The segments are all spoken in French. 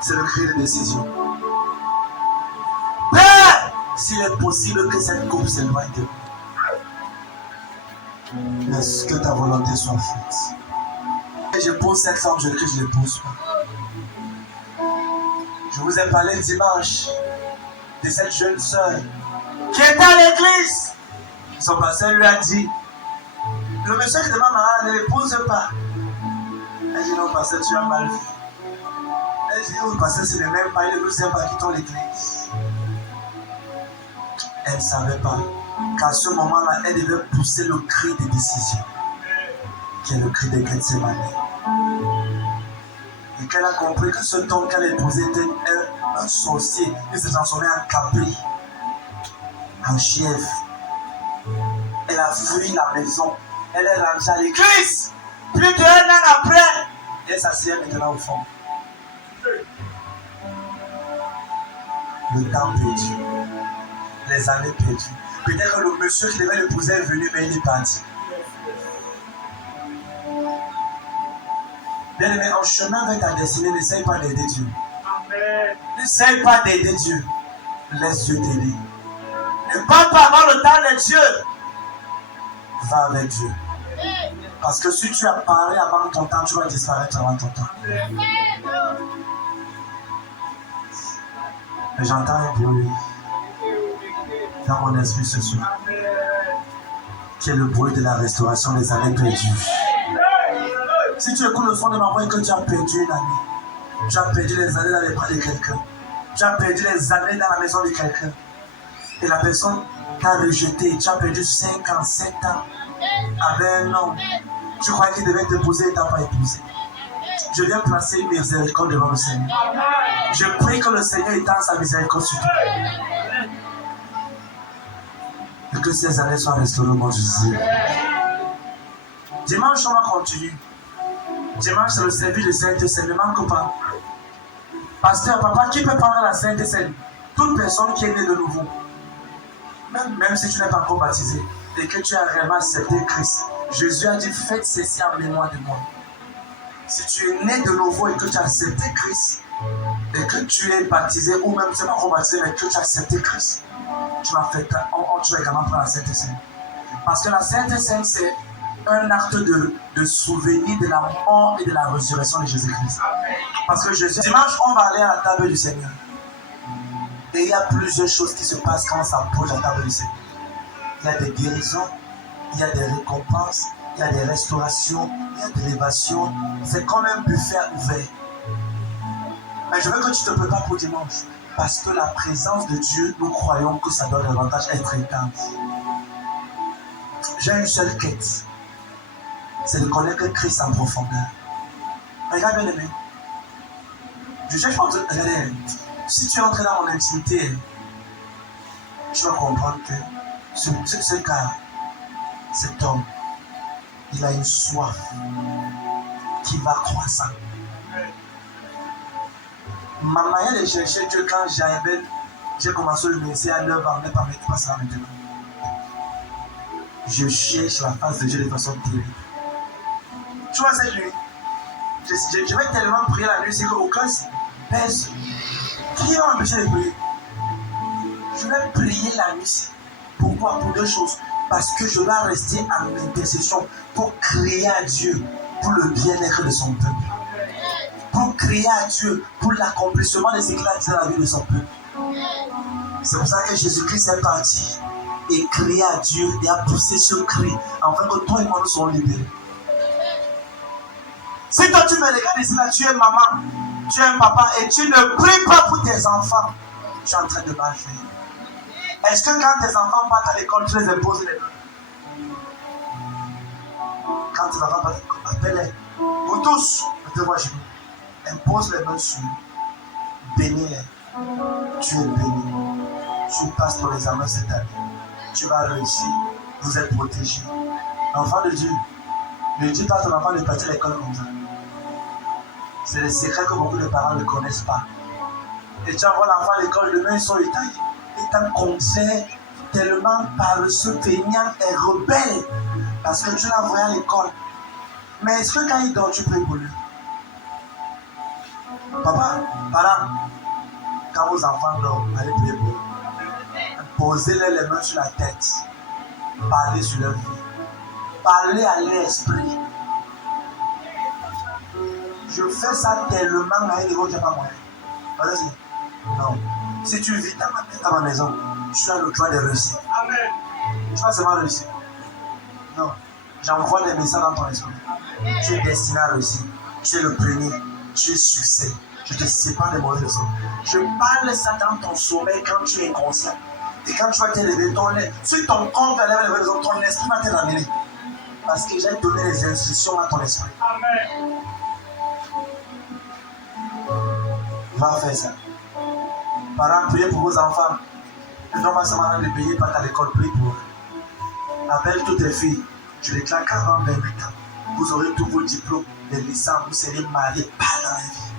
C'est le cri de décision. Père, s'il est possible que cette coupe s'éloigne de nous, mais que ta volonté soit faite. Et je pose cette femme, je ne l'épouse pas. Je vous ai parlé dimanche de cette jeune sœur qui était à l'église. Son pasteur lui a dit, le monsieur qui demande à ne l'épouse pas. Elle dit, non, pasteur, tu as mal vu. Elle dit, oui, pasteur, c'est le même pas, il ne nous aime pas, quittons l'église. Elle ne savait pas qu'à ce moment-là, elle devait pousser le cri de décision, qui est le cri de Gethsemane. Et qu'elle a compris que ce homme qu'elle épousait était un sorcier. Il s'est transformé en capri, en chef. Elle a fui la maison. Elle est rentrée à l'église. Plus d'1 an après, elle s'assied maintenant au fond. Le temps perdu. Les années perdues. Peut-être que le monsieur qui devait l'épouser est venu, mais il est parti. Bien aimé, en chemin vers ta destinée, n'essaye pas d'aider Dieu. N'essaye pas d'aider Dieu. Laisse Dieu t'aider. Ne parle pas avant le temps de Dieu. Va avec Dieu. Parce que si tu as parlé avant ton temps, tu vas disparaître avant ton temps. Et j'entends un bruit dans mon esprit ce soir, qui est le bruit de la restauration des années perdues. Si tu écoutes le son de ma voix et que tu as perdu une année, tu as perdu les années dans les bras de quelqu'un, tu as perdu les années dans la maison de quelqu'un, et la personne t'a rejeté, tu as perdu 5 ans, 7 ans, avec un homme, tu croyais qu'il devait t'épouser et il ne t'a pas épousé. Je viens placer une miséricorde devant le Seigneur. Je prie que le Seigneur étende sa miséricorde sur toi. Et que ces années soient restaurées au nom de Jésus. Dimanche, on va continuer. Dimanche, c'est le service de Sainte Seine. Ne manque pas. Pasteur, papa, qui peut prendre la Sainte Seine? Toute personne qui est née de nouveau. Même si tu n'es pas encore baptisé et que tu as réellement accepté Christ. Jésus a dit, faites ceci en mémoire de moi. Si tu es né de nouveau et que tu as accepté Christ, et que tu es baptisé, ou même tu n'es pas encore baptisé, mais que tu as accepté Christ, tu vas également prendre la Sainte Seine. Parce que la Sainte Seine, c'est un acte de souvenir de la mort et de la résurrection de Jésus-Christ. Parce que Jésus, dimanche, on va aller à la table du Seigneur. Et il y a plusieurs choses qui se passent quand on s'approche de la table du Seigneur. Il y a des guérisons, il y a des récompenses, il y a des restaurations, il y a de l'élévation. C'est comme un buffet ouvert. Mais je veux que tu te prépares pour dimanche. Parce que la présence de Dieu, nous croyons que ça doit davantage être intense. J'ai une seule quête. C'est de connaître Christ en profondeur. Regarde bien aimé. Je cherche pas de regarder. Si tu entres dans mon intimité, tu vas comprendre que ce gars, cet homme, il a une soif qui va croissant. Ma manière de chercher Dieu quand j'ai commencé le ministère à 9 ans, n'est pas ça maintenant. Je cherche la face de Dieu de façon terrible. Tu vois cette nuit, je vais tellement prier la nuit, c'est qu'aucun pèse. Qui va m'empêcher de prier? Je vais prier la nuit. Pourquoi? Pour 2 choses. Parce que je dois rester en intercession pour crier à Dieu pour le bien-être de son peuple. Pour crier à Dieu pour l'accomplissement de ce qu'il a dit dans la vie de son peuple. C'est pour ça que Jésus-Christ est parti et crié à Dieu et a poussé ce cri afin que toi et moi nous soyons libérés. Si toi tu me regardes ici là, tu es maman, tu es un papa et tu ne pries pas pour tes enfants, tu es en train de mal faire. Est-ce que quand tes enfants partent à l'école, tu les imposes les mains? Quand tes enfants partent à l'école, appelle-les. Vous tous, mettez-vous à genoux. Impose les mains sur eux. Bénis-les. Tu es béni. Tu passes ton examen cette année. Tu vas réussir. Vous êtes protégé. L'enfant de Dieu, ne dis pas à ton enfant de partir à l'école comme ça. C'est le secret que beaucoup de parents ne connaissent pas. Et tu envoies l'enfant à l'école, demain ils sont étant contraire, tellement paresseux, feignant et rebelle. Parce que tu l'as envoyé à l'école. Mais est-ce que quand il dort, tu pries pour lui? Papa, parents, quand vos enfants dorment, allez prier pour eux. Posez-les les mains sur la tête. Parlez sur leur vie. Parlez à l'esprit. Je fais ça tellement à un niveau que je n'ai pas moyen. Vas-y. Non. Si tu vis dans ma maison, tu as le droit de réussir. Amen. Tu vas seulement réussir. Non. J'envoie des messages dans ton esprit. Tu es destiné à réussir. Tu es le premier. Tu es succès. Je te sépare des mauvaises choses. Je parle ça dans ton sommeil quand tu es inconscient. Et quand tu vas t'élever, si ton corps va lever les mauvaises choses, ton esprit va te ramener. Parce que j'ai donné les instructions à ton esprit. Amen. Va faire ça. Parents, priez pour vos enfants. Ne dois pas seulement les payer par à l'école. Prie pour eux. Appelle toutes les filles. Je déclare 40, 28 ans. Vous aurez tous vos diplômes, des licences, vous serez mariés. Parle dans la vie.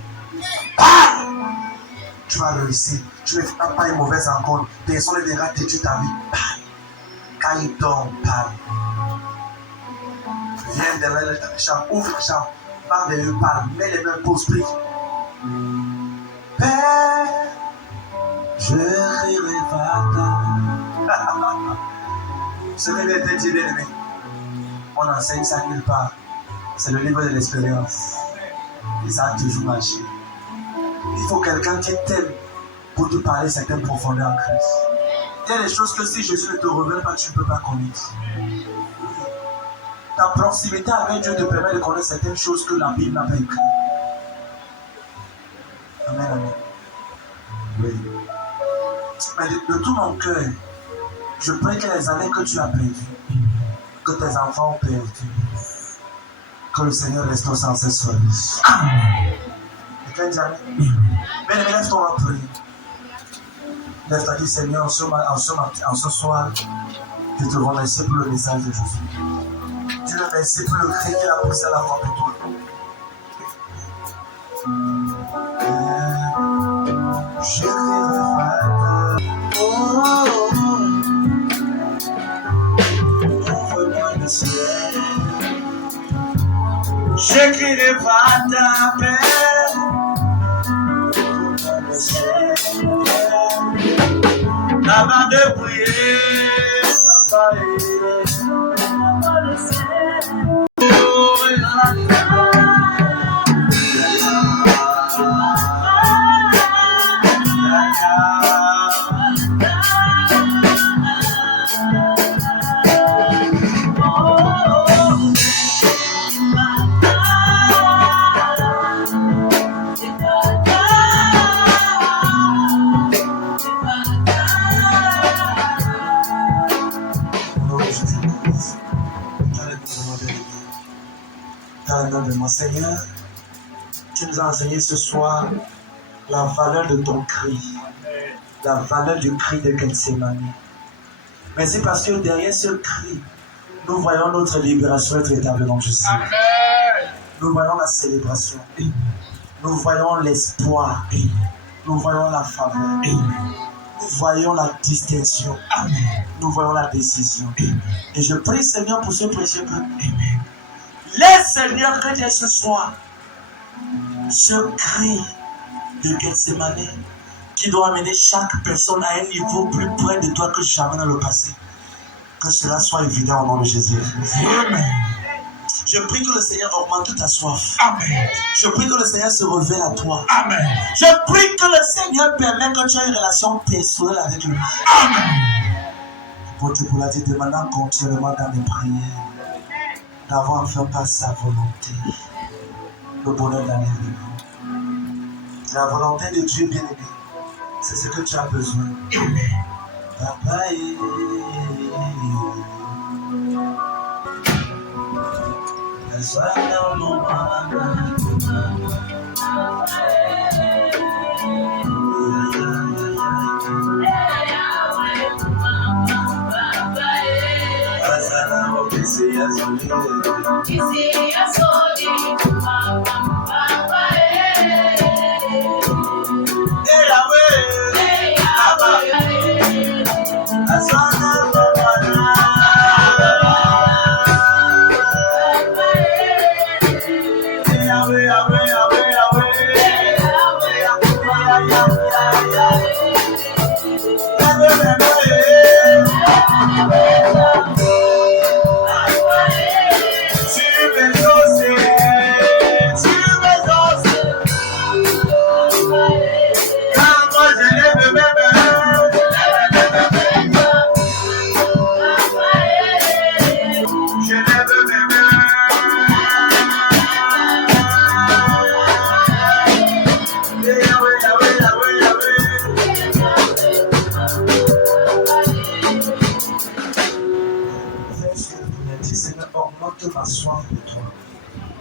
Parle. Tu vas réussir. Tu ne feras pas une mauvaise rencontre. Personne ne verra têtu ta vie. Parle. Quand il dort, parle. Viens derrière la chambre, ouvre la chambre. Parle vers eux, parle. Mets les mains, pose, prie. Père, je rêverai pas. Ce réveil était dit, bien aimé. On enseigne ça nulle part. C'est le livre de l'expérience. Et ça a toujours marché. Il faut quelqu'un qui t'aime pour te parler certaines profondeurs en Christ. Il y a des choses que si Jésus ne te révèle pas, tu ne peux pas connaître. Ta proximité avec Dieu te permet de connaître certaines choses que la Bible n'a pas écrites. Amen, amen. Oui. Mais de tout mon cœur, je prie que les années que tu as perdues, que tes enfants ont perdu, que le Seigneur restaure sans cesse sur lui. Amen. Et quand il dit Amen, bien lève ton main, prie. Lève ta vie, Seigneur, en ce soir, je te remercie pour le message de Jésus. Tu le remercies pour le cri qu'il a poussé à la voix pour toi. Je crierai ouvre-moi le ciel. Je crierai pas ta paix. Ouvre-moi le ciel. Avant de prier, papa, ouvre-moi le ciel. Mon Seigneur, tu nous as enseigné ce soir la valeur de ton cri, la valeur du cri de Gethsémani. Merci parce que derrière ce cri, nous voyons notre libération être établie dans Jésus. Nous voyons la célébration, nous voyons l'espoir, nous voyons la faveur, nous voyons la distinction, nous voyons la décision. Et je prie, Seigneur, pour ce précieux peuple. Laisse, Seigneur, que Dieu ce soir, ce cri de Gethsémani qui doit amener chaque personne à un niveau plus près de toi que jamais dans le passé. Que cela soit évident au nom de Jésus. Amen. Je prie que le Seigneur augmente ta soif. Amen. Je prie que le Seigneur se révèle à toi. Amen. Je prie que le Seigneur permette que tu aies une relation personnelle avec lui. Amen. Pour la dire, demandant continuellement dans les prières d'avoir fait par sa volonté le bonheur d'aller avec vous. La volonté de Dieu bien-aimé, c'est ce que tu as besoin. Amen. Papa, soif de toi.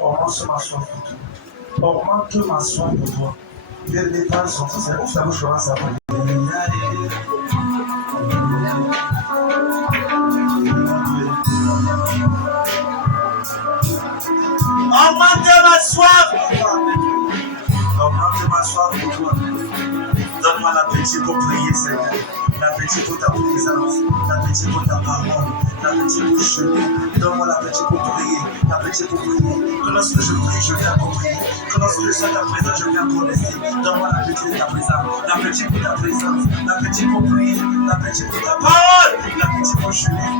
Augmente ma soif de toi. Augmente ma soif de toi. Viens détendre son fils. Ouvre ta bouche, commence à parler. Augmente ma soif de toi. Augmente ma soif de toi. Donne-moi l'appétit pour prier, Seigneur. L'appétit pour ta présence. L'appétit pour ta parole. L'appétit pour jeûner. Donne-moi l'appétit pour prier. L'appétit pour prier. Que lorsque je prie, je viens pour prier. Que lorsque je sens ta présence, je viens pour laisser. Donne-moi l'appétit de ta présence. L'appétit pour ta présence. L'appétit pour prier. L'appétit pour ta parole. L'appétit pour jeûner.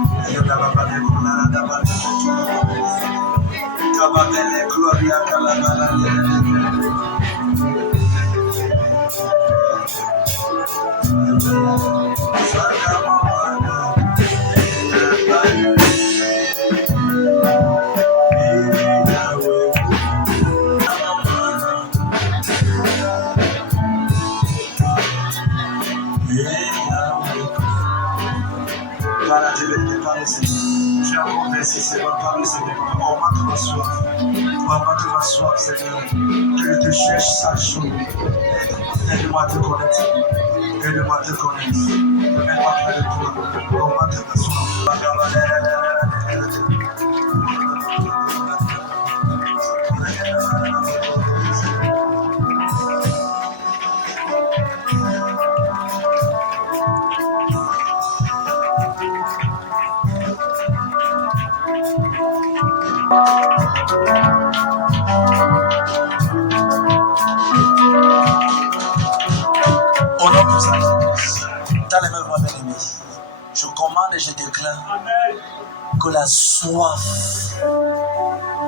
J'ai encore versé, Seigneur, parle, Seigneur. Augmente ma soif. Augmente ma soif, Seigneur. Que je te cherche chaque jour. Aide-moi à te connaître. Aide-moi à te connaître. Ne mets pas près de toi. Augmente ma soif. Au nom de Jésus, dans les mains de bien-aimés, je commande et je déclare que la soif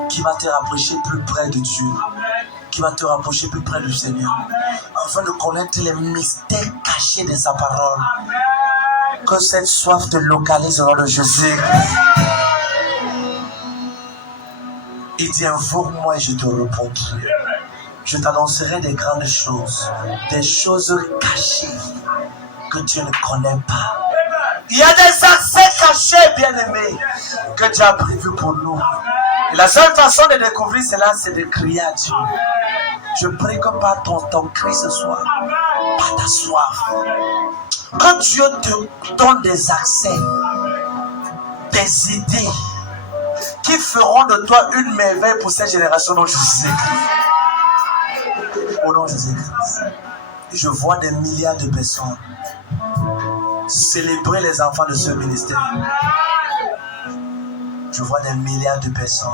qui va te rapprocher plus près de Dieu, qui va te rapprocher plus près du Seigneur, afin de connaître les mystères cachés de sa parole, que cette soif te localise au nom de Jésus. Il dit, invoque-moi et je te répondrai. Je t'annoncerai des grandes choses, des choses cachées que tu ne connais pas. Il y a des accès cachés, bien-aimés, que Dieu a prévus pour nous. Et la seule façon de découvrir cela, c'est de crier à Dieu. Je prie que par ton cri ce soir, par ta soif, que Dieu te donne des accès, des idées qui feront de toi une merveille pour cette génération dont Jésus-Christ. Au nom de Jésus-Christ, je vois des milliards de personnes célébrer les enfants de ce ministère. Je vois des milliards de personnes